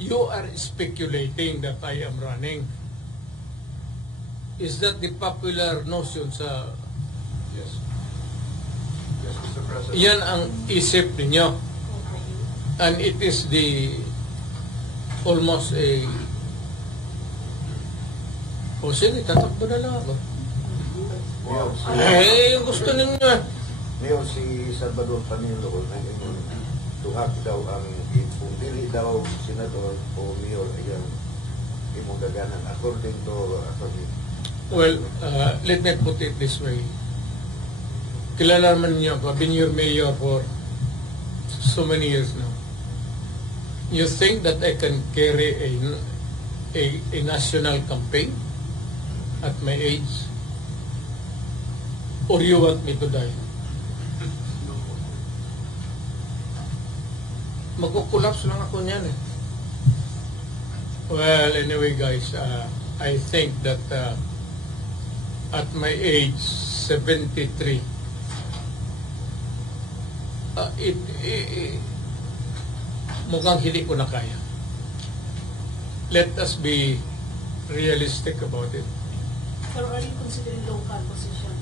you are speculating that I am running. Is that the popular notion sa... Yes. Yes, Mr. President. Yan ang isip ninyo. And it is the almost a... O sige, tatakbo na lang ako. Yung gusto ninyo. Mayor, si Salvador Panilo tuhak daw ang kung dili daw senador o mayor ayan imugaganan according to attorney. Well, let me put it this way. Kilala naman niyo ako. I've been your mayor for so many years now. You think that I can carry a national campaign at my age? Or you want me to die? Magkukulaps lang ako niyan eh. Well, anyway guys, I think that at my age, 73, mukhang hindi ko na kaya. Let us be realistic about it. Pero are you considering local position?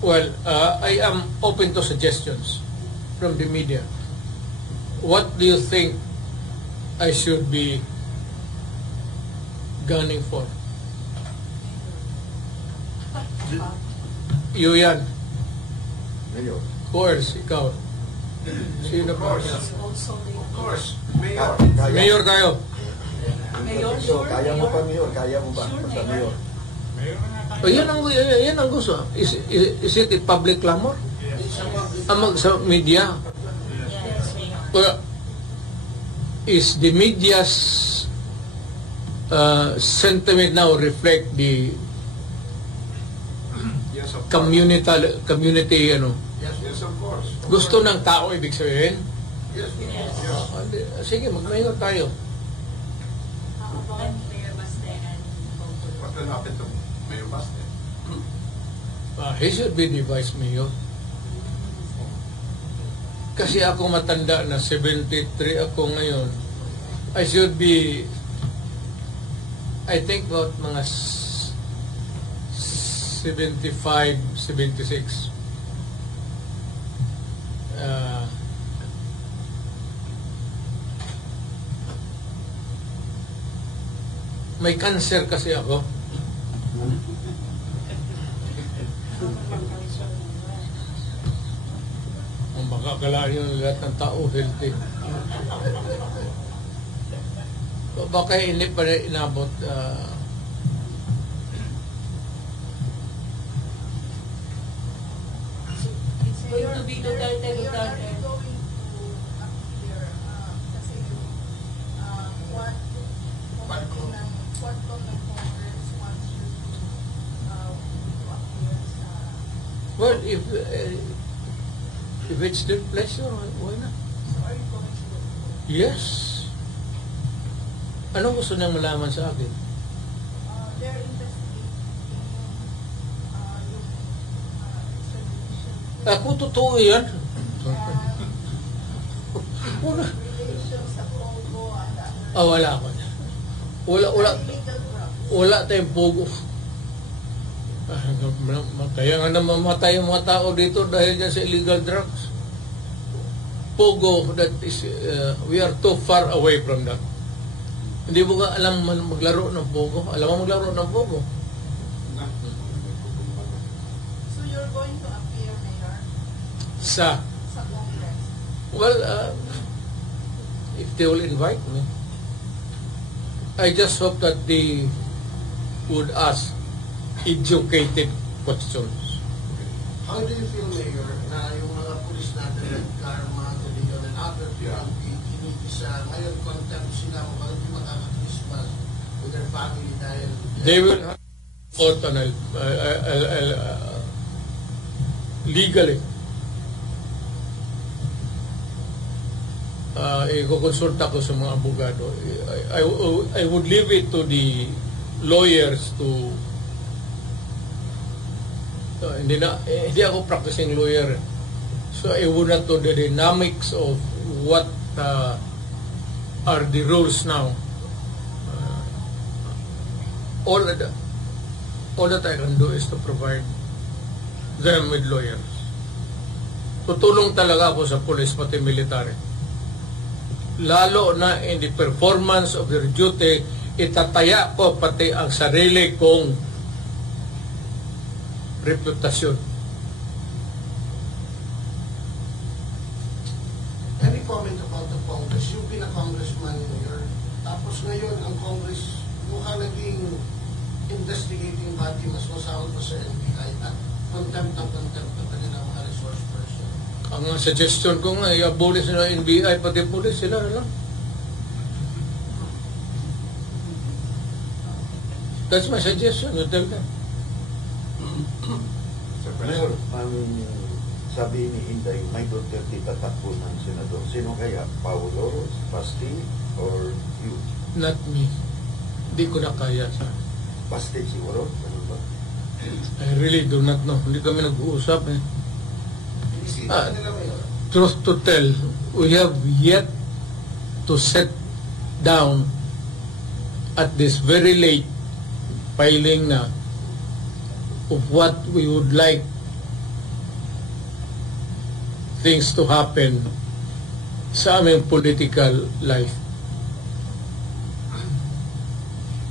Well, I am open to suggestions from the media. What do you think I should be gunning for? You yan. Mayor. Course, ikaw. Sino pa? Also Of course, Mayor. Mayor tayo. Mayor, So, sure, kaya mo Mayor. pa, Mayor? Kaya mo ba? Sure, Basta Mayor. Mayor. O, yan ang gusto. Is it a public clamor? Sa media? Well, is the media's sentiment now reflect the Yes, of course. community ano? Yes, of course. Gusto ng tao, ibig sabihin? Yes, yes. Sige, magmayor tayo. Mayor Baste and What will happen to Mayor Baste? He should be the vice mayor. Kasi ako matanda na, 73 ako ngayon. I should be, I think about mga 75, 76. May cancer kasi ako. Ang makakalaan yun lahat ng tao healthy. Baka hindi pa rin inabot it's going to be Duterte. well, if it's their pleasure, why not? Yes. Ano gusto niyang malaman sa akin? They're investigating yung extradition Ako totoo yan. Wala. relation sa Congo and Wala ako. Wala illegal drugs. wala tayong pogo. Kaya nga namamatay ang mga tao dito dahil dyan sa illegal drugs. Pogo, that is, we are too far away from that. Hindi mo ka alam maglaro ng pogo? Alam mo maglaro ng pogo? So you're going to appear, Mayor, Sa, sa Congress? well, if they will invite me, I just hope that they would ask educated questions. How do you feel, Mayor, na yung mga pulis natin, Karma, Leon, and other isa, ngayon contempt sila kung hindi makaka-Christmas with their family dahil They will have court and legally i-consulta ko sa mga abogado. I would leave it to the lawyers to hindi ako practicing lawyer, so I would not to the dynamics of what are the rules now. All that I can do is to provide them with lawyers. Tutulong talaga ako sa police pati military. Lalo na in the performance of their duty, itataya ko pati ang sarili kong reputasyon. Any comment about the Congress? You've been a congressman here. Tapos ngayon, ang Congress mukhang naging investigating body, mas masawan pa sa NBI at contempt ng kanilang mga resource person. Ang suggestion ko nga, i-abolish na NBI, pati police, sila na lang. That's my suggestion, you tell them. Mayor, ang sabi ni Inday, may Duterte tatakbo ng senador. Sino kaya? Paulo, Basti, or you? Not me. Hindi ko na kaya sa... Basti siguro? Ano ba? I really do not know. Hindi kami nag-uusap eh. Inisita nila Mayor. Truth to tell, we have yet to set down at this very late filing na of what we would like things to happen sa aming political life.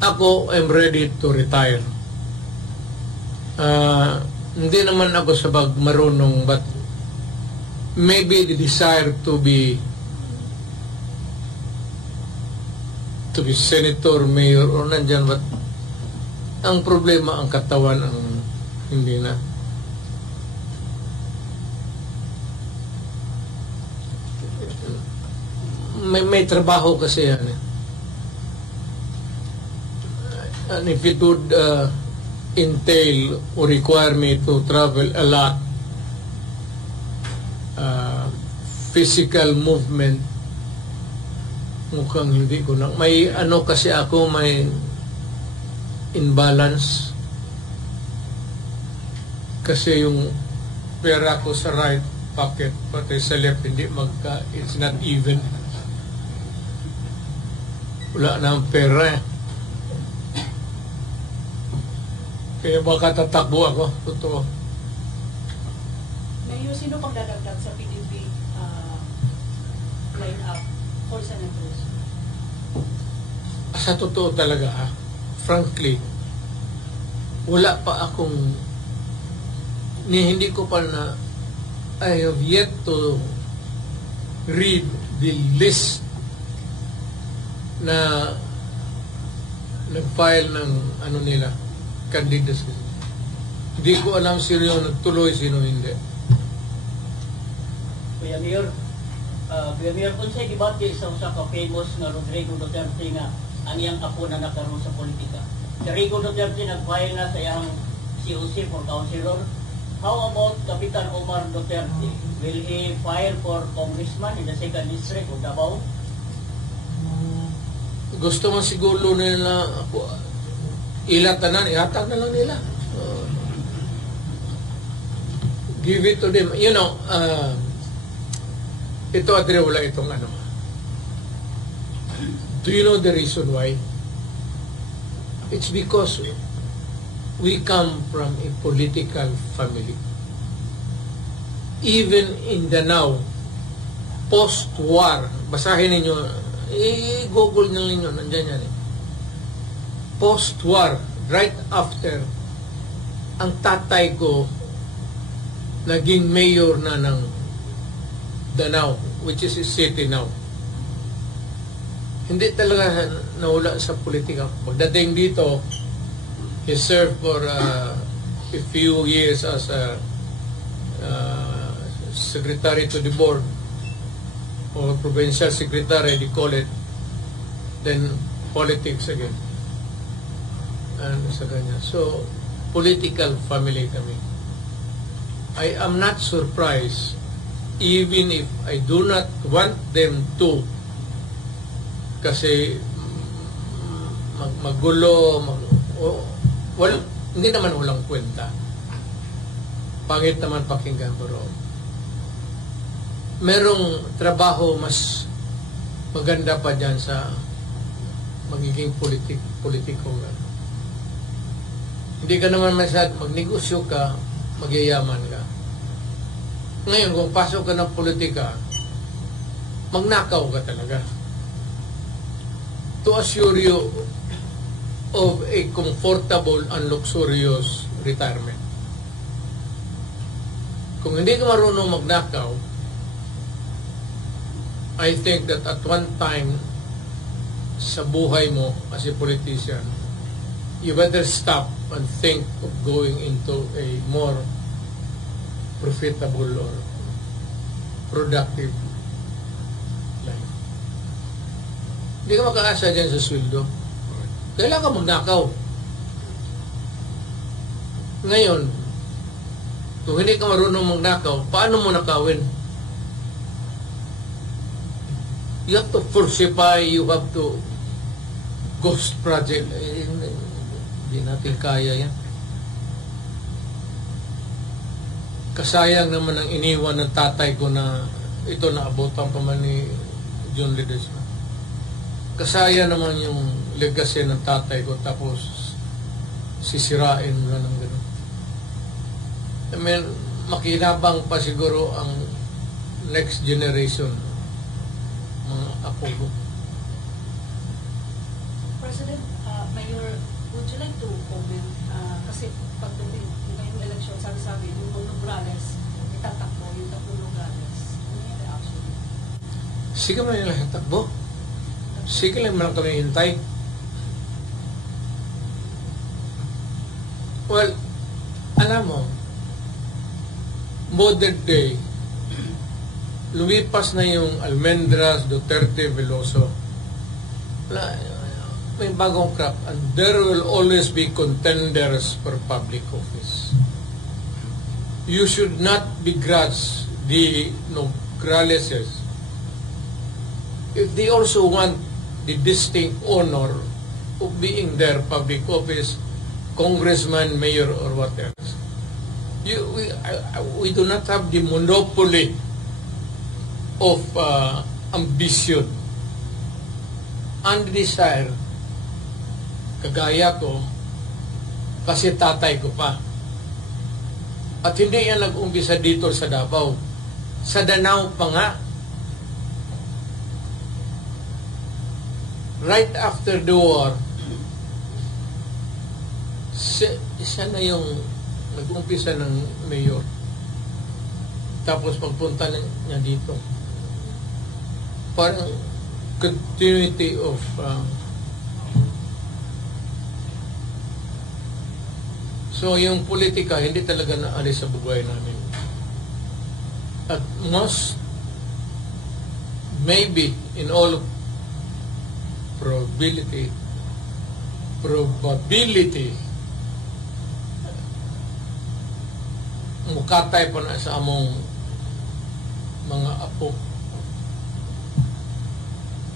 Ako, I'm ready to retire. Hindi naman ako sabag marunong, but maybe the desire to be senator, mayor, or nandyan, but ang problema, ang katawan, ang hindi na. May trabaho kasi yan eh. And if it would entail or require me to travel a lot, physical movement, mukhang hindi ko na. May ano kasi ako, may imbalance. Kasi yung pera ko sa right pocket, pati sa left, hindi it's not even. Wala na ang pera eh. Kaya baka tatakbo ako. Totoo. Mayor, sino pang dadagdag sa PDP line-up for senators? Sa totoo talaga, frankly, wala pa akong hindi ko pa na I have yet to read the list na nag-file ng ano nila, candidacy. Hindi ko alam sino yung nagtuloy, sino hindi. Kuya Mayor, kung sa'y debate sa usa ka famous na Rodrigo Duterte nga ang iyang apo na nakaroon sa politika. Si Rico Duterte nag-file na sa iyang COC for councilor. How about Kapitan Omar Duterte? Will he file for congressman in the 2nd district of Davao? Gusto man siguro nila ako, ilatanan, ihatag na lang nila. Give it to them. You know, ito adre wala itong ano. Do you know the reason why? It's because we come from a political family. Even in the now, post-war, basahin ninyo, i-google nyo ninyo, nandyan yan eh. Post-war, right after, ang tatay ko naging mayor na ng Danao, which is a city now. Hindi talaga nawala sa politika. Pagdating dito, he served for a few years as a secretary to the board or provincial secretary, they call it. Then politics again. And sa ganyan. So, political family kami. I am not surprised even if I do not want them to, kasi magulo, hindi naman walang kwenta. Pangit naman pakinggan, pero merong trabaho mas maganda pa dyan sa magiging politiko. Hindi ka naman magnegosyo ka, magyayaman ka. Ngayon, kung pasok ka ng politika, magnakaw ka talaga. To assure you of a comfortable and luxurious retirement. Kung hindi ka marunong magnakaw, I think that at one time sa buhay mo as a politician, you better stop and think of going into a more profitable or productive life. Hindi ka makaasa dyan sa sweldo. Kailangan ka magnakaw. Ngayon, kung hindi ka marunong magnakaw, paano mo nakawin? You have to falsify, you have to ghost project. Hindi natin kaya yan. Kasayang naman ang iniwan ng tatay ko na ito naabotan pa man ni John Ledesma. Kasaya naman yung legacy ng tatay ko tapos sisirain mo lang ng gano'n. I mean, makinabang pa siguro ang next generation, mga apo ko. President, Mayor, would you like to comment? Kasi pagdating ngayong election, sabi-sabi, yung mga Nograles, itatakbo, yung tatlong Nograles. Ano yung reaction? Sige mo nila yung takbo. Sige lang man kami hintay. Well, alam mo, modern day, lumipas na yung Almendras, Duterte, Veloso. May bagong crop and there will always be contenders for public office. You should not begrudge the Nograleses if they also want the distinct honor of being their public office, congressman, mayor, or what else. We do not have the monopoly of ambition and desire. Kagaya ko, kasi tatay ko pa. At hindi yan nag-umpisa dito sa Davao. Sa Danao pa nga. Right after the war, siya na yung nag-umpisa ng mayor. Tapos pagpunta niya dito. Parang continuity of so yung politika hindi talaga naalis sa buhay namin. At most maybe in all probability mukatay pa na sa among mga apo.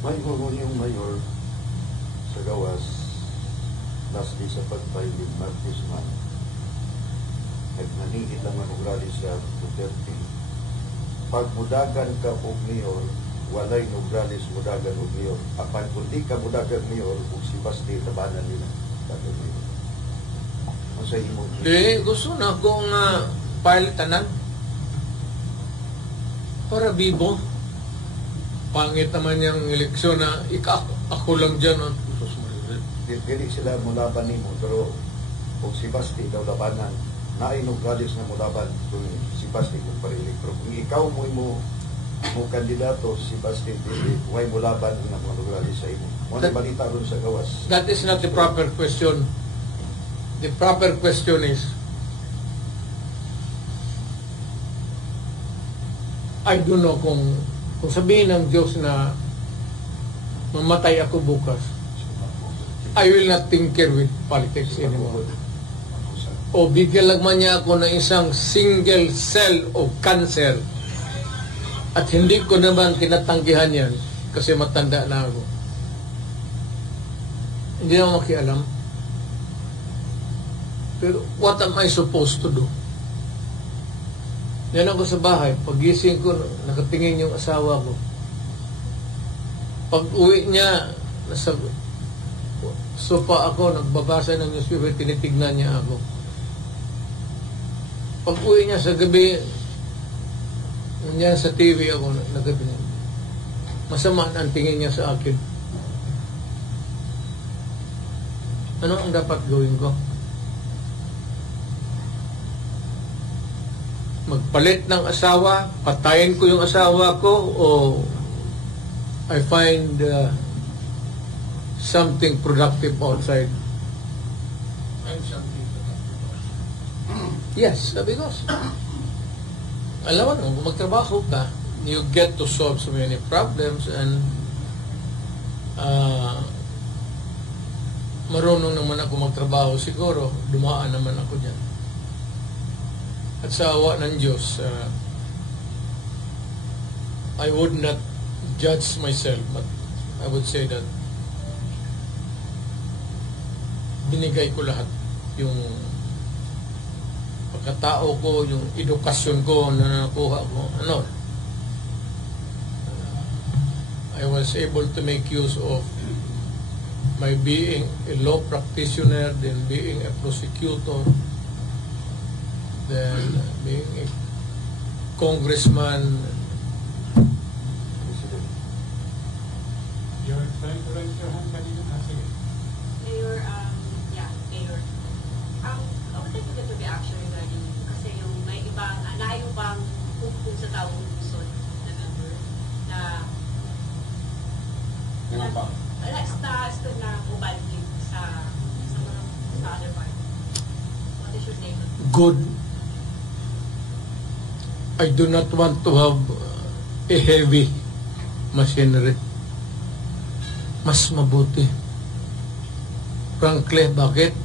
May yung mayor sa gawas last day sa pag-file with Marcos Man. Nagmaningit lang ang rally sa Duterte. Pag mudagan ka o mayor, walay Nograles mudagan o mayor. Apan kung di ka mudagan mayor, kung si Basti, tabanan nila. Ang sa imo. Di, gusto na kung file tanan. Para bibo. Pangit naman yung eleksyon na ako lang dyan. Dili sila mulaban nimo, pero kung si Basti daw labanan, naay Nograles na mulaban kung si Basti kung parilig. Pero kung ikaw mo kandidato, si Basti, huwag mulaban ng mga Nograles sa imo. Wala balita ron sa gawas. That is not the proper question. The proper question is, I don't know kung sabihin ng Diyos na mamatay ako bukas, I will not tinker with politics anymore. O bigyan lang man niya ako ng isang single cell of cancer at hindi ko naman kinatanggihan yan kasi matanda na ako. Hindi naman makialam. Pero what am I supposed to do? Yan ako sa bahay. Pagising ko, nakatingin yung asawa ko. Pag uwi niya, nasa sofa ako, nagbabasa ng newspaper, tinitignan niya ako. Pag uwi niya sa gabi, nandiyan sa TV ako, nagatingin. Masama ang tingin niya sa akin. Ano ang dapat gawin ko? Magpalit ng asawa, patayin ko yung asawa ko, o I find something productive outside. And something to talk about. Yes, because alam mo, kung magtrabaho ka, you get to solve so many problems, and marunong naman ako magtrabaho siguro, dumaan naman ako dyan. At sa awa ng Diyos, I would not judge myself, but I would say that binigay ko lahat, yung pagkatao ko, yung edukasyon ko na nakuha ko, I was able to make use of my being a law practitioner, then being a prosecutor, then being a congressman. President. You're trying to raise your hand kanina. Sige. Mayor, Mayor. I would like to get your reaction regarding, kasi yung may ibang, naayubang kung sa taong lungsod na member na na ubalgin sa other party. What is your take on it? Good. I do not want to have a heavy machinery. Mas mabuti. Frankly, bakit?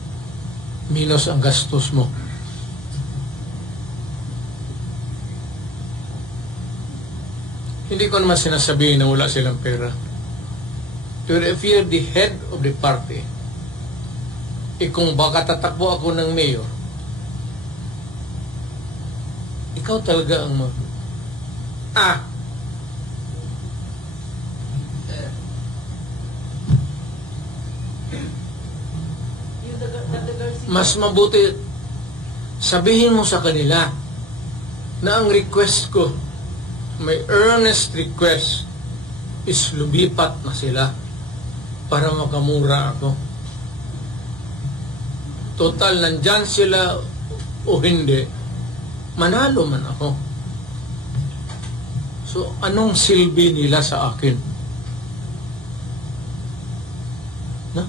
Minus ang gastos mo. Hindi ko naman sinasabihin na wala silang pera. Pero if you're the head of the party, kung baka tatakbo ako ng mayor, ikaw talaga ang mas mabuti sabihin mo sa kanila na ang request ko, my earnest request, is lumipat na sila para makamura ako. Total, nandyan sila o hindi, manalo man ako. So, anong silbi nila sa akin? Na?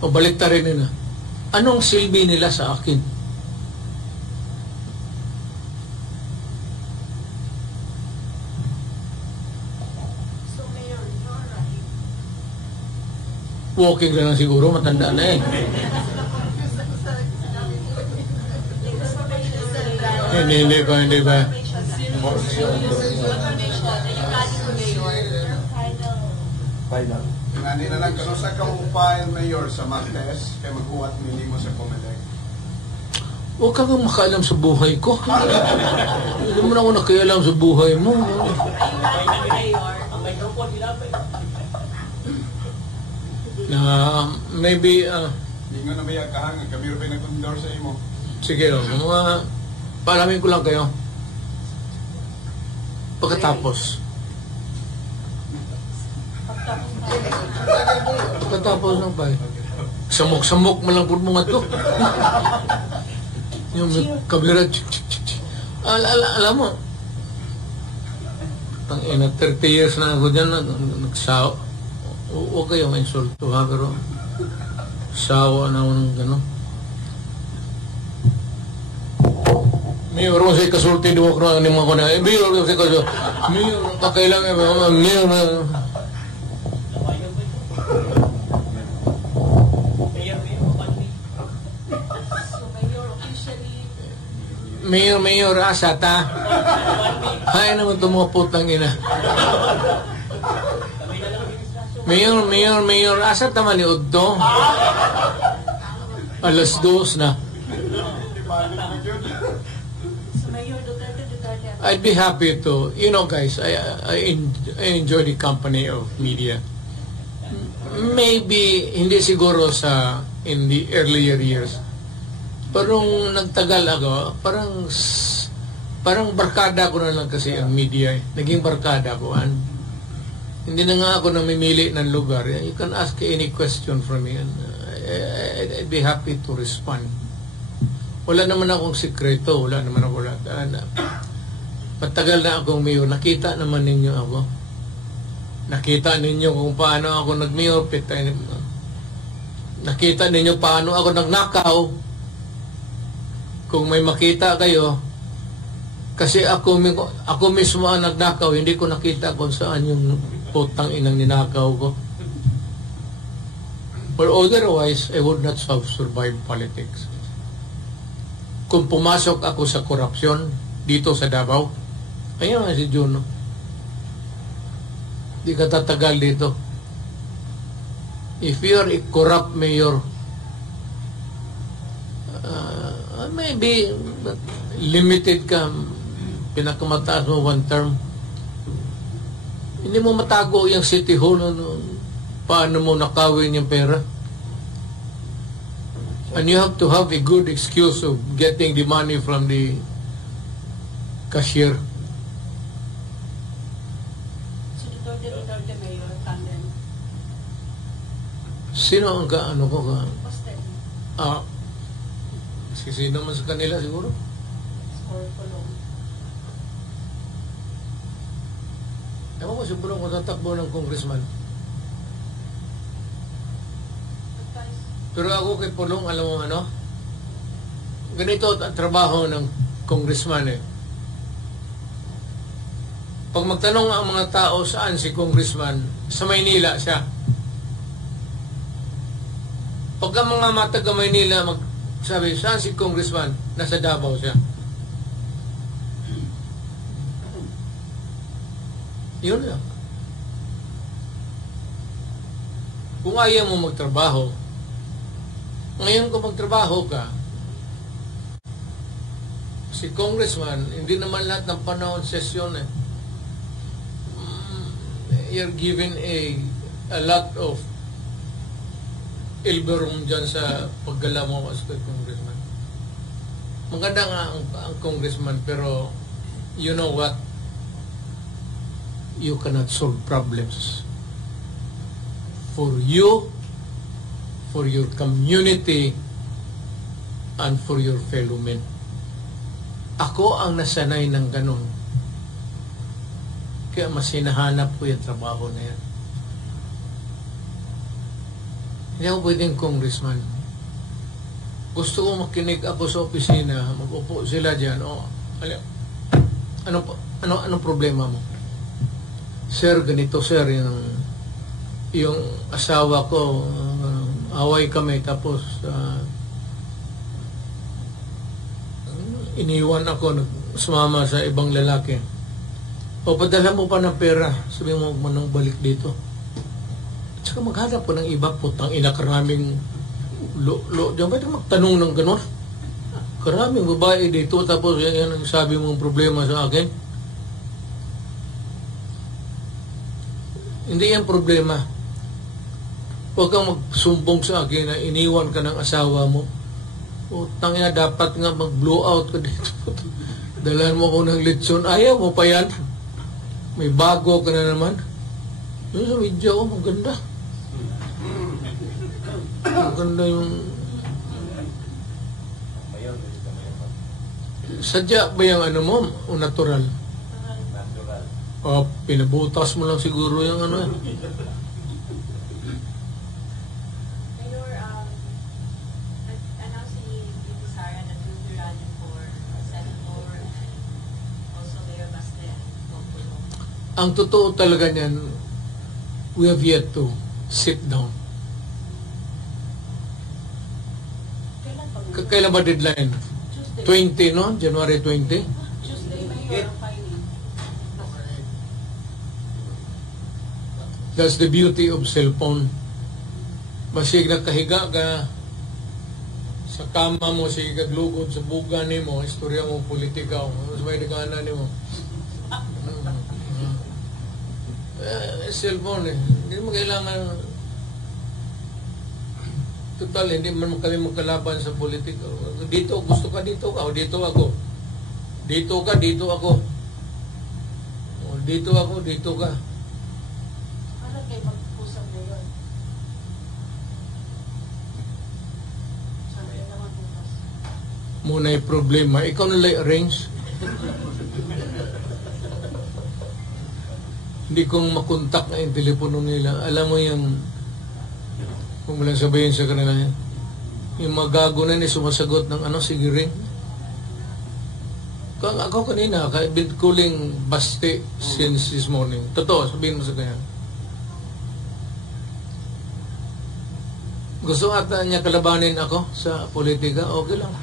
O balik ta rin nila. Anong silbi nila sa akin? So, Mayor, you're right. Walking lang siguro, matanda na eh. Hindi ba? Final. Nga nila lang, kano sa file mayor sa Martes, kaya maghuwat mili mo sa Comelec. Huwag ka nga makaalam sa buhay ko. Hindi mo na ako nakialam sa buhay mo. Ang microphone binabay. Maybe, Hindi nga na ba kahanga, kami rin nag-endor sa imo. sige, paalamin ko lang kayo. Pagkatapos ng pay. Samok-samok mo lang po mga to. Yung kamera, alam mo, tangina, 30 years na ako dyan, nagsawa. Huwag kayo ma-insulto ha, pero sawa na ako ng gano'n. Mayor, kung sa'yo kasulti, duwag ko na mga ko na, Mayor, kung sa'yo kasulti, Mayor, kakailangan, Mayor, Mayor, Mayor, asa ta? Hay naman ito mga putang ina. Mayor, asa ta man ni Udto? Alas 2 na. So Mayor Duterte. I'd be happy to, guys, I enjoy the company of media. Maybe, hindi siguro in the earlier years. Pero nung nagtagal ako, parang barkada ko na lang kasi ang media. Naging barkada ko. And hindi na nga ako namimili ng lugar. You can ask any question from me. And I'd be happy to respond. Wala naman akong sikreto. Wala naman ako. Matagal na akong mayor. Nakita naman ninyo ako. Nakita ninyo kung paano ako nag-mayor. Nakita ninyo paano ako nagnakaw. Kung may makita kayo, kasi ako mismo ang nagnakaw, hindi ko nakita kung saan yung putang inang ninakaw ko. But otherwise, I would not have survived politics. Kung pumasok ako sa korupsyon dito sa Davao, ayun nga si Juno. Di ka tatagal dito. If you're a corrupt mayor, maybe limited ka, pinakamataas mo 1 term. Hindi mo matago yung City Hall, paano mo nakawin yung pera. And you have to have a good excuse of getting the money from the cashier. Si Duterte Mayor, tandem. Sino ang kaano ko ka? Posted. Sino man sa kanila siguro? Or Colong. Ewan ko siguro kung tatakbo ng congressman. Pero ako kay Pulong, alam mo ano? Ganito ang trabaho ng congressman eh. Pag magtanong ang mga tao saan si congressman, sa Maynila siya. Pag ang mga mataga Maynila sabi, saan si congressman? Nasa Davao siya. Yun lang. Kung ayaw mo magtrabaho, ngayon kung magtrabaho ka, si congressman, hindi naman lahat ng panahon sesyon eh. You're given a lot of elbow dyan sa paggala mo as a congressman. Maganda nga ang congressman, pero you know what? You cannot solve problems. For you, for your community, and for your fellow men. Ako ang nasanay ng ganun. Kaya mas hinahanap ko yung trabaho na yan. Hindi ako pwedeng congressman. Gusto ko makinig ako sa opisina, mag-upo sila dyan. Anong problema mo? Sir, ganito sir, yung asawa ko, away kami, tapos iniwan ako, sumama sa ibang lalaki. O padala mo pa ng pera, sabi mo manang balik dito. At saka maghanap ko ng iba, putang ina, karaming diyan ba magtanong ng gano'n? Karaming babae dito, tapos yan ang sabi mong problema sa akin. Hindi yan problema. Huwag kang magsumbong sa akin na iniwan ka ng asawa mo. Putang ina, dapat nga mag-blow out ka dito. Dalhan mo ko ng litson. Ayaw mo pa yan. May bago ka na naman. Yung sa video ko, maganda. Maganda yung... Sadya ba yung ano mo? O natural? O pinabutas mo lang siguro yung ano. Mayor, announce ni Bibi Sara that will be running for Senator and also Mayor Baste and Pulong. Ang totoo talaga niyan, we have yet to sit down. Kailan ba deadline? Tuesday. 20, no? January 20? Tuesday, Mayor, ang filing. That's the beauty of cellphone. Masig nakahiga ka, sa kama mo, sige kaglugod sa buga ni mo, istorya mo, politika mo, sa may nagana ni mo. Cellphone eh. Hindi mo kailangan, total, hindi man kami magkalaban sa politika. Dito, gusto ka dito ka, o dito ako. Dito ka, dito ako. O dito ako, dito ka. Ano kayo mag-usap ngayon? Saan kayo naman bukas? Muna yung problema. Ikaw na lang arrange. Hindi kong makontak na yung telepono nila. Alam mo yung, kung mo lang sabihin sa kanila, yung mga gago na sumasagot ng ano, sige rin. Ako kanina, I've been calling Basti since this morning. Totoo, sabihin mo sa kanya. Gusto ata niya kalabanin ako sa politika, okay lang.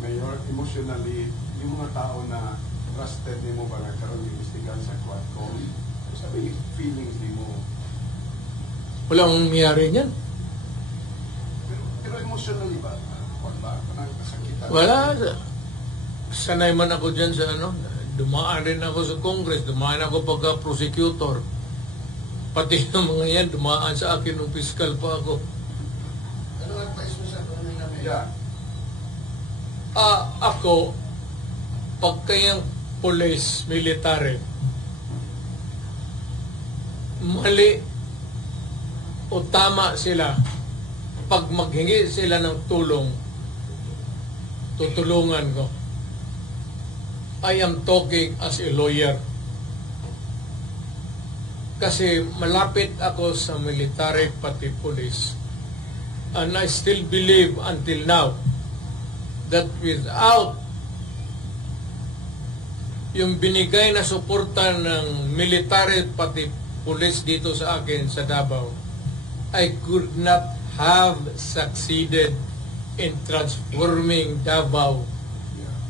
Mayor, emotionally, yung mga tao na trusted ni mo ba nagkaroon ng investigan sa Quadcom, sabi feelings ni mo. Walang nangyari niyan. Pero emotionally ba? Parang kasakitan? Wala. Sanay man ako dyan sa ano. Dumaan rin ako sa Congress. Dumaan ako pagka-prosecutor. Pati yung mga yan, dumaan sa akin nung fiscal pa ako. Ano ang advice mo sa kanila, Mayor? Yeah. Ako, pagkayang police, military, mali o tama sila pag maghingi sila ng tulong, tutulungan ko. I am talking as a lawyer. Kasi malapit ako sa military pati police. And I still believe until now that without yung binigay na suporta ng military pati police dito sa akin sa Davao, I could not have succeeded in transforming Davao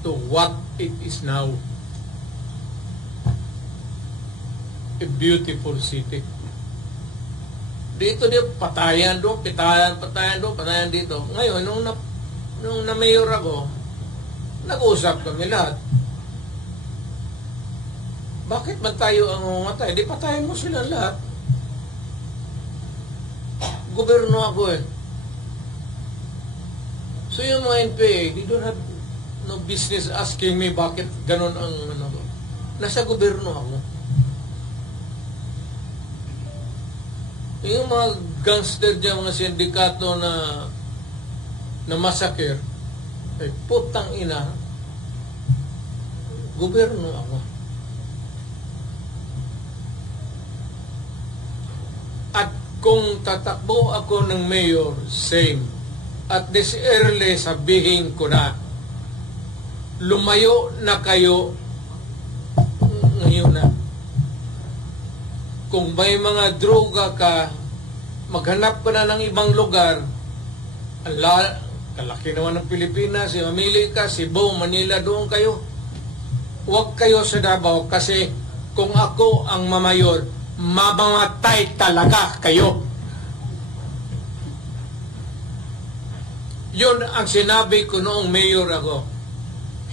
to what it is now. A beautiful city. Dito patayan doon, patayan doon, patayan dito. Ngayon, nung na-mayor ako, nag-usap kami lahat. Bakit man tayo ang umatay? Di patayin mo sila lahat. Gobyerno ako eh. So yung mga NPA, they don't have no business asking me bakit ganun ang ano ko. Nasa gobyerno ako. Yung mga gangster dyan, mga sindikato na masakir, ay putang ina, gobyerno ako. At kung tatakbo ako ng mayor, same. At this early, sabihin ko na, lumayo na kayo ngayon na. Kung may mga droga ka, maghanap ka na ng ibang lugar, kalaki naman ng Pilipinas, mamili ka, Cebu, Manila, doon kayo. Huwag kayo sa Davao kasi kung ako ang mamayor, mamamatay talaga kayo. Yun ang sinabi ko noong mayor ako.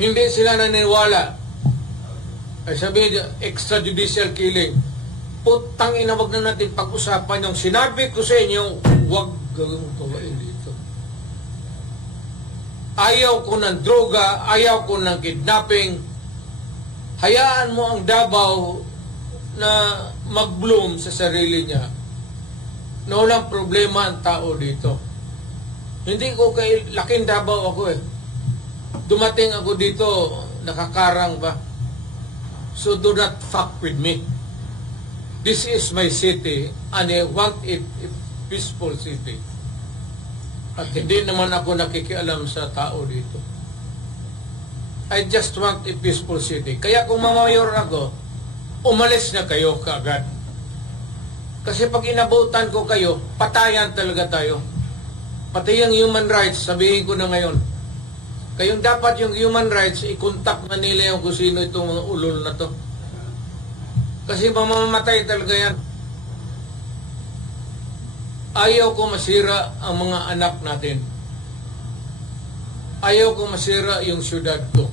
Hindi sila naniniwala. Ay sabi, extrajudicial killing. Putang ina, wag na natin pag-usapan yung sinabi ko sa inyo, wag gawin gawain dito. Ayaw ko ng droga, ayaw ko ng kidnapping. Hayaan mo ang Davao na mag-bloom sa sarili niya na walang problema ang tao dito. Hindi ko kay laking Davao ako eh. Dumating ako dito, nakakarang ba? So do not fuck with me. This is my city and I want it a peaceful city. At hindi naman ako nakikialam sa tao dito. I just want a peaceful city. Kaya kung mamayor ako, umalis na kayo kaagad. Kasi pag inabutan ko kayo, patayan talaga tayo. Pati yung human rights, sabihin ko na ngayon. Kayong dapat yung human rights, i-contact na nila yung kung sino itong mga ulol na to. Kasi mamamatay talaga yan. Ayaw ko masira ang mga anak natin. Ayaw ko masira yung syudad ko.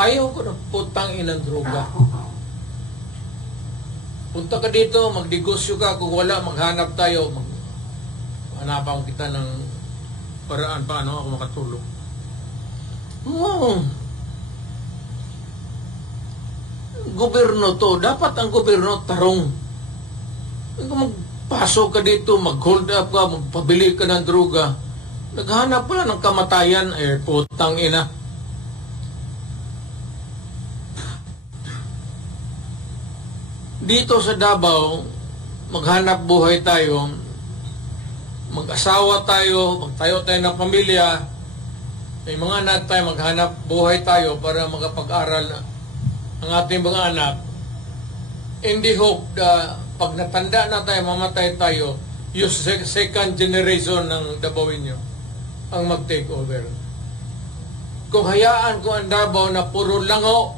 Ayaw ko na putang inang droga. Punta ka dito, magdegosyo ka. Kung wala, maghanap tayo. Hanapan kita ng paraan paano ako makatulong. Gobyerno to. Dapat ang gobyerno tarong. Kung magpasok ka dito, mag-hold up ka, magpabili ka ng droga, naghanap pala ng kamatayan, putang ina. Dito sa Davao, maghanap buhay tayo, mag-asawa tayo, magtayo tayo ng pamilya, may mga anak tayo, maghanap buhay tayo para makapag-aral ang ating mga anak. In the hope na pag natanda na tayo, mamatay tayo, yung second generation ng Davaoenyo ang mag-take over. Kung hayaan ko ang Davao na puro lango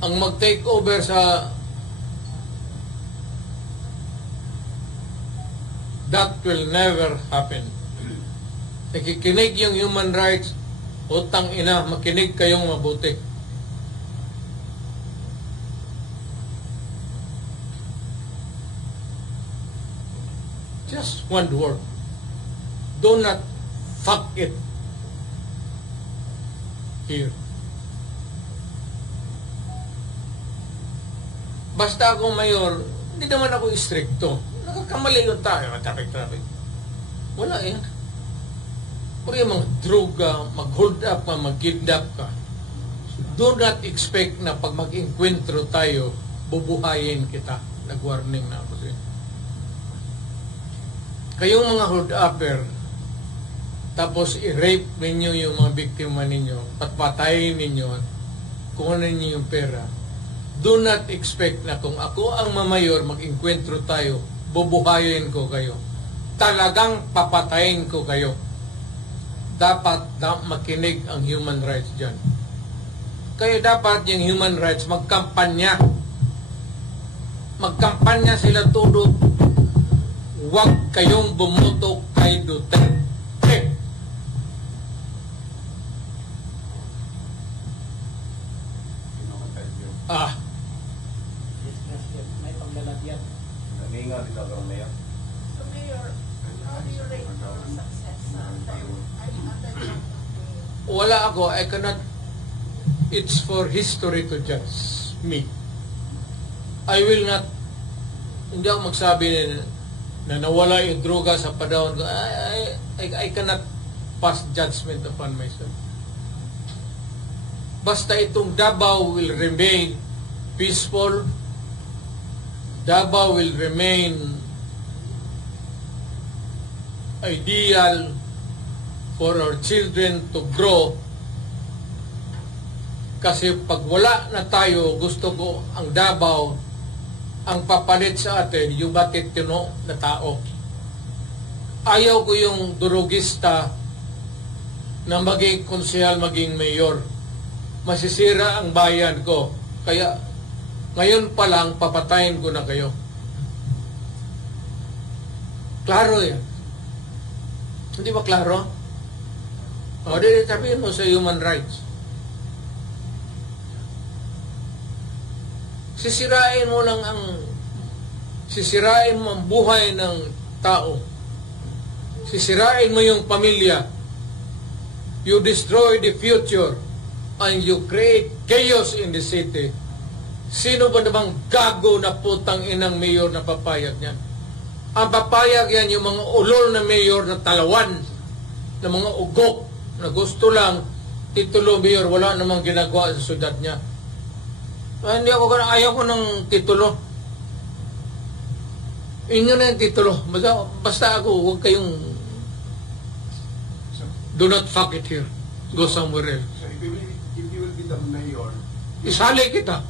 ang mag-take over that will never happen. Nakikinig yung human rights, utang ina, makinig kayong mabuti. Just one word. Do not fuck it here. Basta ako mayor, hindi naman ako istrikto. Nakakamali yung tayo, traffic. Wala yan. Pero yung mga droga, mag-hold up ka, mag-kidnap ka, do not expect na pag mag-enkwentro tayo, bubuhayin kita. Nag-warning na ako sa'yo. Kayong mga hold-upper, tapos i-rape ninyo yung mga biktima ninyo, patpatayin ninyo, kukunin ninyo yung pera, do not expect na kung ako ang mamayor, mag-enkwentro tayo, bubuhayin ko kayo. Talagang papatayin ko kayo. Dapat makinig ang human rights dyan. Kaya dapat yung human rights magkampanya. Magkampanya sila todo. Huwag kayong bumoto kay Duterte. May paglalagyan. Naminga dito ang mayor. So, Mayor, how do you rate your success under your Wala ako. I cannot. It's for history to judge me. I will not. Hindi ako magsabi na nawala yung droga sa padawon ko. I cannot pass judgment upon myself. Basta itong Davao will remain peaceful. Davao will remain ideal for our children to grow. Kasi pag wala na tayo, gusto ko ang Davao, ang papalit sa atin, yung matitino na tao. Ayaw ko yung durugista na maging konsehal, maging mayor. Masisira ang bayan ko. Kaya ngayon pa lang, papatayin ko na kayo. Klaro yan. Hindi ba klaro? O, di sabihin mo sa human rights. Sisirain mo ang buhay ng tao. Sisirain mo yung pamilya. You destroy the future and you create chaos in the city. Sino ba namang gago na putang inang mayor na papayag niyan? Ang papayag yan yung mga ulol na mayor na talawan, na mga ugok na gusto lang titulo mayor, wala namang ginagawa sa syudad niya. Hindi ako ganun, ayaw ko ng titulo. Inyo na yung titulo. Basta ako, huwag kayong do not fuck it here. Go somewhere else. So if you will be the mayor, Isali kita.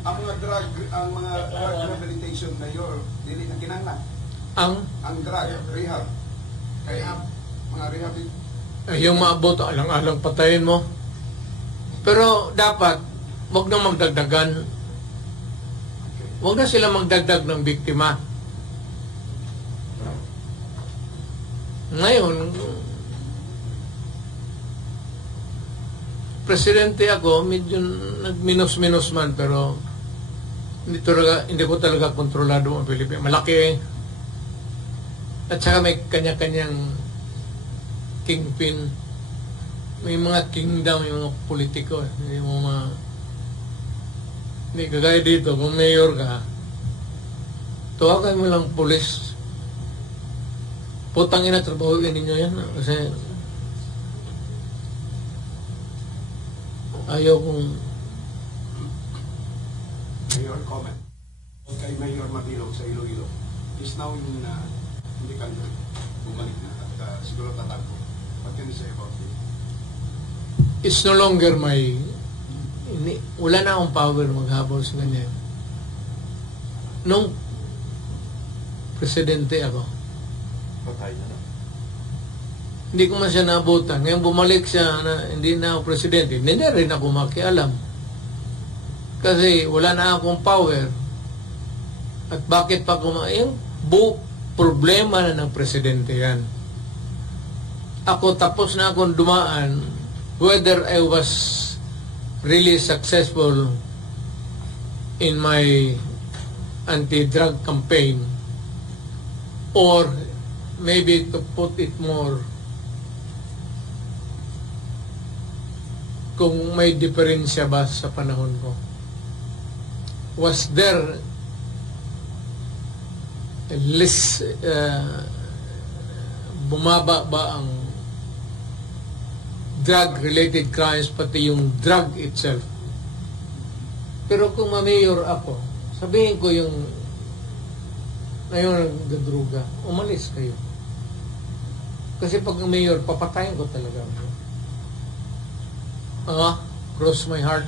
ang mga drug rehabilitation mayor, dili na kinahanglan. Ang drug rehab. Kaya mga rehabilitation Yung maabot, alang-alang patayin mo. Pero dapat, wag na magdagdagan. Wag na sila magdagdag ng biktima. Ngayon, presidente ako, medyo nagminus-minus man, pero hindi ko talaga kontrolado ang Pilipinas. Malaki. At saka may kanya-kanyang kingpin. May mga kingdom, yung mga politiko. Hindi kagaya dito, kung mayor ka, tawagan mo lang pulis. Putang ina, trabahuin ninyo yan. Kasi ayaw kong... Mayor, comment. Kay Mayor Mabilog sa Iloilo. Is now in the country. Bumalik na. At siguro tatago. What can you say about it? It's no longer my... wala na akong power maghabol sa kanya. Nung presidente ako, Patay na. hindi ko man siya naabutan. Ngayon bumalik siya na hindi na ako presidente. Hindi rin ako makialam. Kasi wala na akong power. At bakit pa yung problema na ng presidente yan. Ako tapos na akong dumaan whether I was really successful in my anti-drug campaign or maybe to put it more kung may diferensya ba sa panahon ko. Was there less bumaba ba ang drug-related crimes, pati yung drug itself? Pero kung ma-mayor ako, sabihin ko yung ngayon nagdadruga, umalis kayo. Kasi pag mayor, papatayin ko talaga. Cross my heart.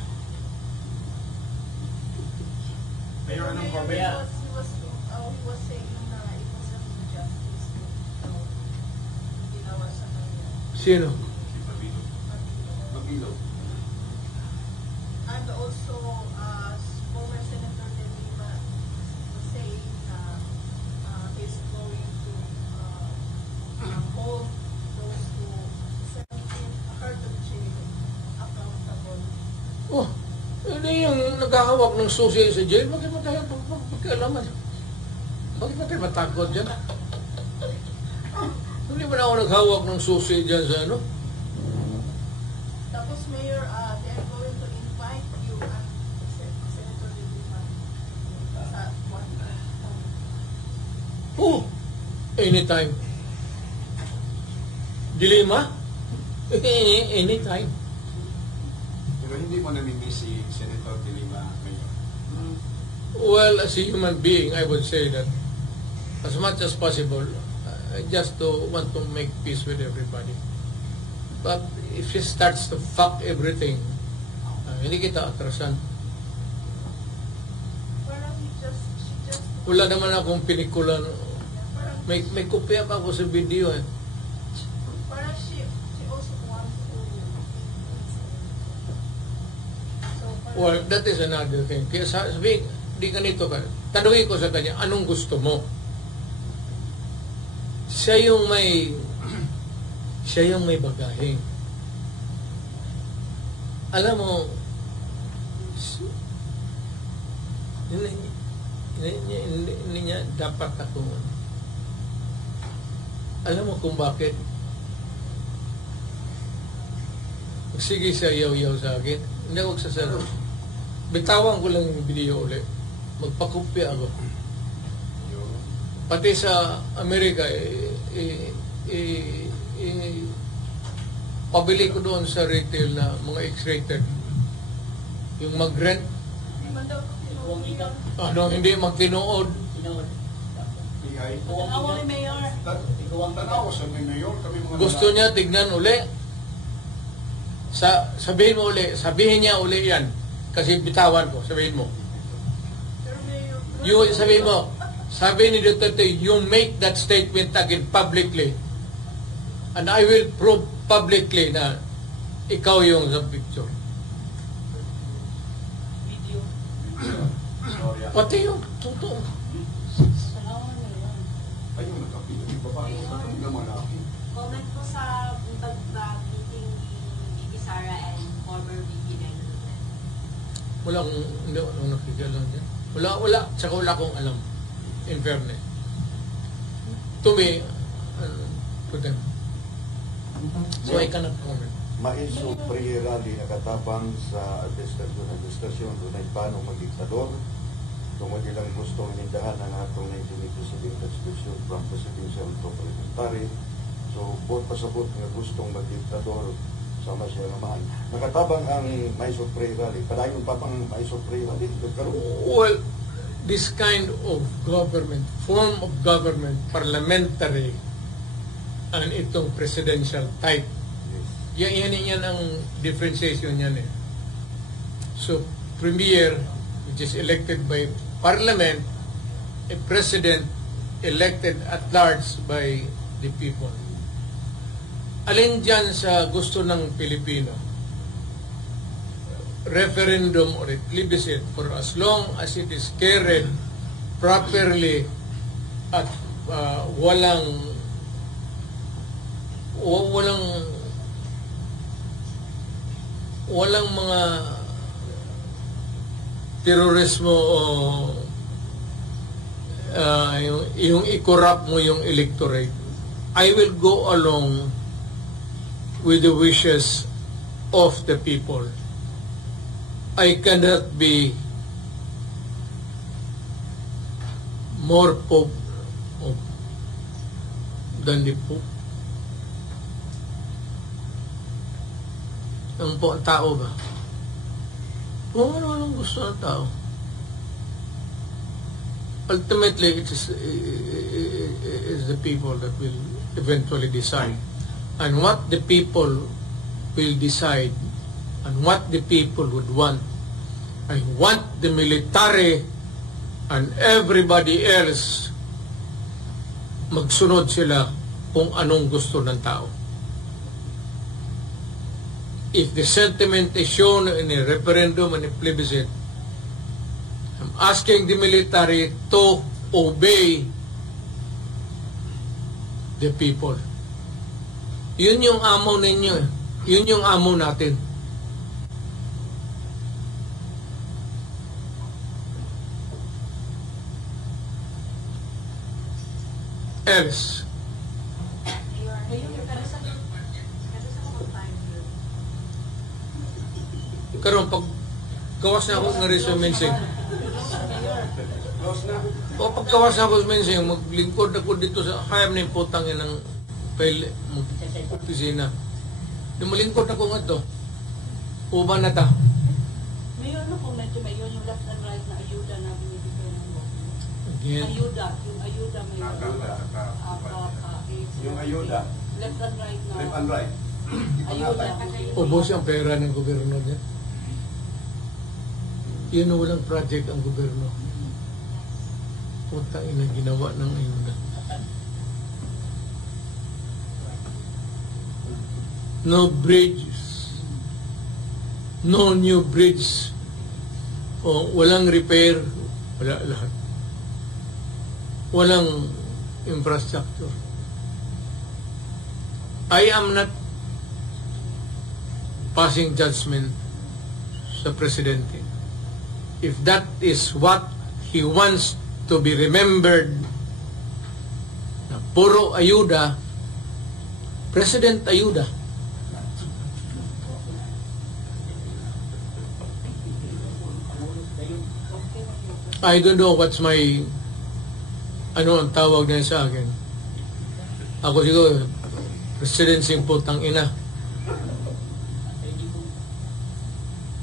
Mayor, anong comment? He was saying na it was an injustice. So, ginawa sa kanya. Sino? Mabilog. And also, former Senator De Lima was saying he's going to hold those who sent in a heart of jail accountable. Oh, hindi yung nagkakawak ng susi sa jail. Bakit mo tayo pagkalaman? Bakit mo tayo matakot dyan? Hindi ba na ako naghawak ng susi dyan sa ano? Tapos, Mayor, they're going to invite you and Senator De Lima sa one. Oh, anytime. Dilema? Anytime. Pero hindi mo namimiss si Senator De Lima, Mayor. Well, as a human being, I would say that as much as possible, I just want to make peace with everybody. But if she starts to fuck everything, hindi kita atrasan. Parang she just Wala naman akong pinikula. May kopya pa ako sa video eh. parang she also wants to so parang, Well, that is another thing. Kaya sabihin, di ganito ka. Tanungin ko sa kanya, anong gusto mo? Siya yung may bagahe. Alam mo, hindi niya dapat ako. Alam mo kung bakit? Sige siya yaw-yaw sa akin. Hindi ako sasagot. Bitawan ko lang yung video ulit. Magpakopya ako. Pati sa Amerika, pabili ko doon sa retail na mga X-rated. Yung mag-rent, hindi man daw Huwag ikaw. hindi magtinood. Sino? Iyay. Tanawa ni Mayor. Tanawa sa may Mayor, kami mga Gusto niya tignan uli. Sabihin mo uli, sabihin niya uli yan. Kasi bitawan ko, sabihin mo. Pero Mayor, Sabihin mo, sabi ni Duterte, you make that statement again publicly. And I will prove publicly na ikaw yung sa picture. Pati yung totoo. Salamat na yun. Ayun, nagkapito. Yung babae, yung naman malaki. Comment po sa pag-meeting ni VP Sara and former VP Leno Duterte. Wala akong nakikialam yan. Wala. Tsaka wala akong alam. In fairness. To me, to them. So I cannot comment. Maiso pre-rally nakatabang sa administrasyon doon ay paano magdiktador kung ilang gustong inindahan ang atong 1987 Constitution from presidential to parliamentary. So, both pasabot nga gustong magdiktador sama siya naman. Nakatabang ang Maiso pre-rally. Padayon pa pang Maiso pre-rally. Well, this kind of government, form of government, parliamentary, and itong presidential type, yan ang differentiation yan eh. So, premier, which is elected by parliament, a president elected at large by the people. Alin dyan sa gusto ng Pilipino? Referendum or a plebiscite, for as long as it is carried properly at walang mga terorismo o yung i-corrupt mo yung electorate, I will go along with the wishes of the people. I cannot be more Pope than the Pope. Ang tao ba? Kung ano ang gusto ng tao. Ultimately, it is the people that will eventually decide. And what the people will decide and what the people would want. I want the military and everybody else magsunod sila kung anong gusto ng tao. If the sentiment is shown in a referendum and a plebiscite, I'm asking the military to obey the people. Yun yung amo ninyo. Yun yung amo natin. Else. Karon pag gawas na ako ng resume sing. O pag gawas na ako ng mensing, maglingkod ako dito sa hayam na yung putang ng opisina. Lumulingkod ako nga ito. Uba na ta. Mayor, no comment yung mayor, yung left and right na ayuda na binibigay ng government. Again. Ayuda, yung ayuda mayor. Yung ayuda. Left and right na. Left and right. Ayuda. Ubos ang pera ng gobyerno niya. Yun na walang project ang gobyerno. Puta ina ginawa ng ayuda. No bridges. No new bridge. O walang repair. Wala lahat. Walang infrastructure. I am not passing judgment sa presidente. If that is what he wants to be remembered, na puro ayuda, President ayuda. I don't know what's my, ano ang tawag na sa akin. Ako siguro, presidency putang ina.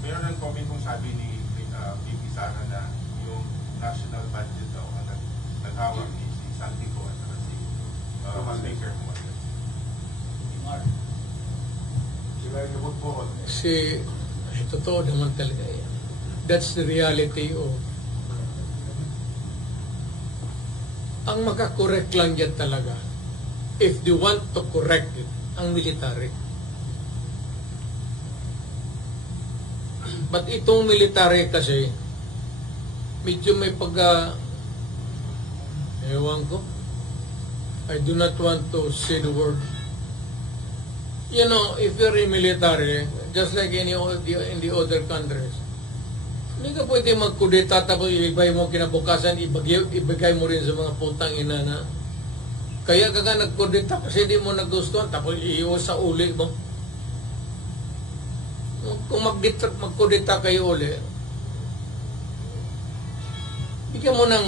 Meron ng comment kung sabi ni VP Sara na yung national budget daw ang naghawak ni si Santico at saka si Speaker Morales. Sila yung lumutpon. Kasi, ay, totoo naman talaga yan. That's the reality of ang makakorek lang yan talaga if they want to correct it, ang military. But itong military kasi medyo may ewan ko. I do not want to say the word. You know, if you're in military, just like in the other countries, hindi ka pwede magkudeta tapos ibigay mo kinabukasan, ibigay mo rin sa mga putang ina na. Kaya ka nagkudeta kasi hindi mo nagustuhan tapos iiwas sa uli mo. Kung magkudeta kayo uli, bigyan mo ng,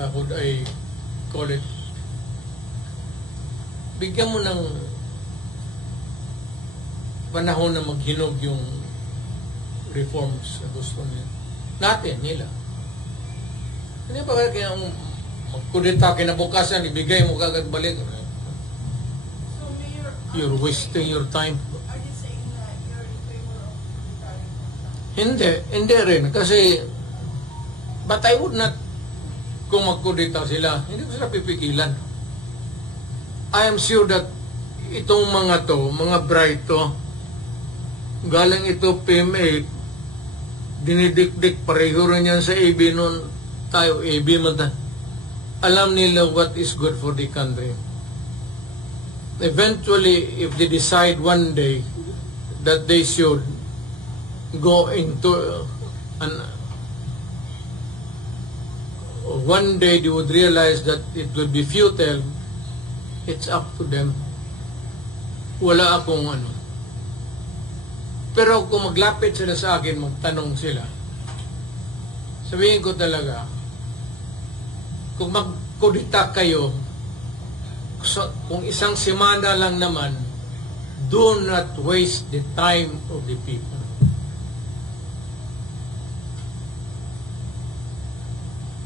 how would I call it? Bigyan mo ng panahon na maghinog yung reforms na gusto nila. Hindi ba kaya magkudeta kinabukasan, ibigay mo kagad balik? So, Mayor, You're wasting your time. are you saying that you're in favor of military contract? Hindi rin. Kasi, but I would not, kung magkudeta sila, hindi ko sila pipigilan. I am sure that itong mga bright to, galing ito PMA, dinidikdik, pareho rin yan sa AB noon, tayo, AB man tayo. Alam nila what is good for the country. Eventually, if they decide one day that they should go into one day they would realize that it would be futile, it's up to them. Wala akong ano. Pero kung maglapit sila sa akin, magtanong sila, sabihin ko talaga, kung magkudita kayo, kung isang semana lang naman, do not waste the time of the people.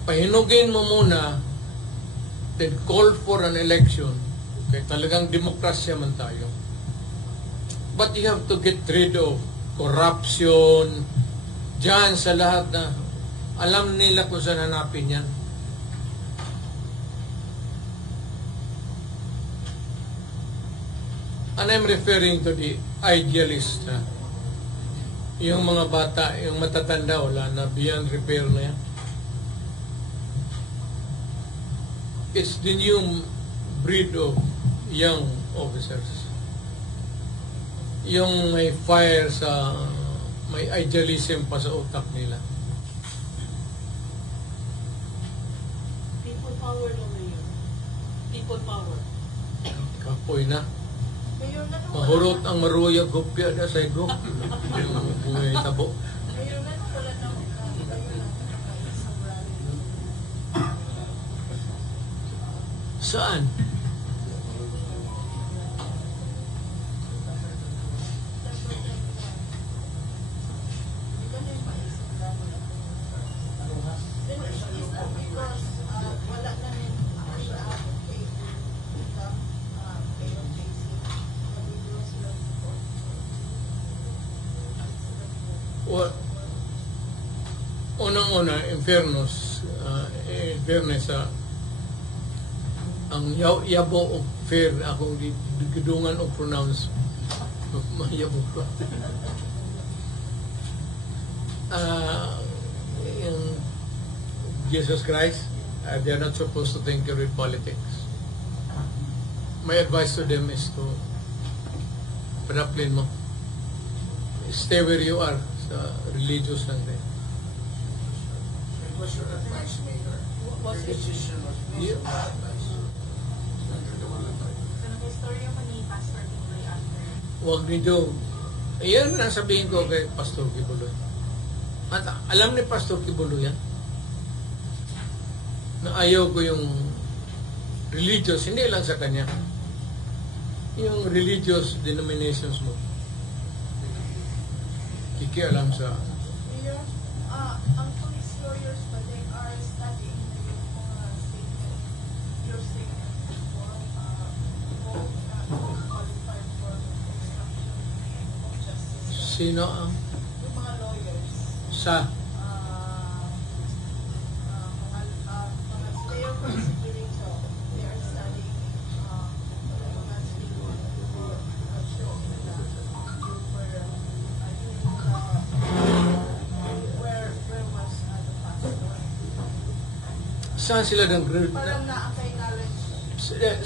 Pahinugin mo muna, then call for an election. Kaya talagang demokrasya man tayo. But you have to get rid of corruption, dyan sa lahat na alam nila kung saan hanapin yan. And I'm referring to the idealist. Yung mga bata, yung matatanda, wala na, beyond repair na yan. It's the new breed of young officers. Yung may fire sa, may idealism pa sa utak nila. People power naman yun. People power. Kapoy na. Mayor, Mahurot ang maruyag gupya na sa ego. Bungay tabo. Mayor, wala na isang rally. Saan? Well, unang-una, in fairness, ang yabo of fair, akong gidungan o pronounce, mayabo ko. Yung Jesus Christ, they are not supposed to tinker with politics. My advice to them is to panaplin mo. Stay where you are. Sa religious lang din. It was your advice, Mayor. Your decision was based on that advice. Istorya mo ni Pastor Nicoy after. Huwag niyo. Ayan na sabihin ko kay Pastor Kibuloy. At alam ni Pastor Kibuloy yan. Na ayaw ko yung religious, hindi lang sa kanya. Yung religious denominations mo. Kikialam sa Mayor, ang police lawyers ba, they are studying yung mga statement, your statement before, qualified for obstruction of justice. sino ang Yung mga lawyers, sa they are prosecuting, so they are studying mga statement before show that you were Saan sila Parang na-apply college.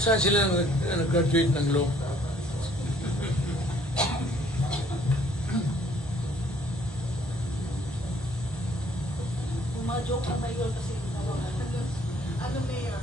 saan sila nag-graduate ng law? Kung mga joke ang mayor kasi Ano, Mayor,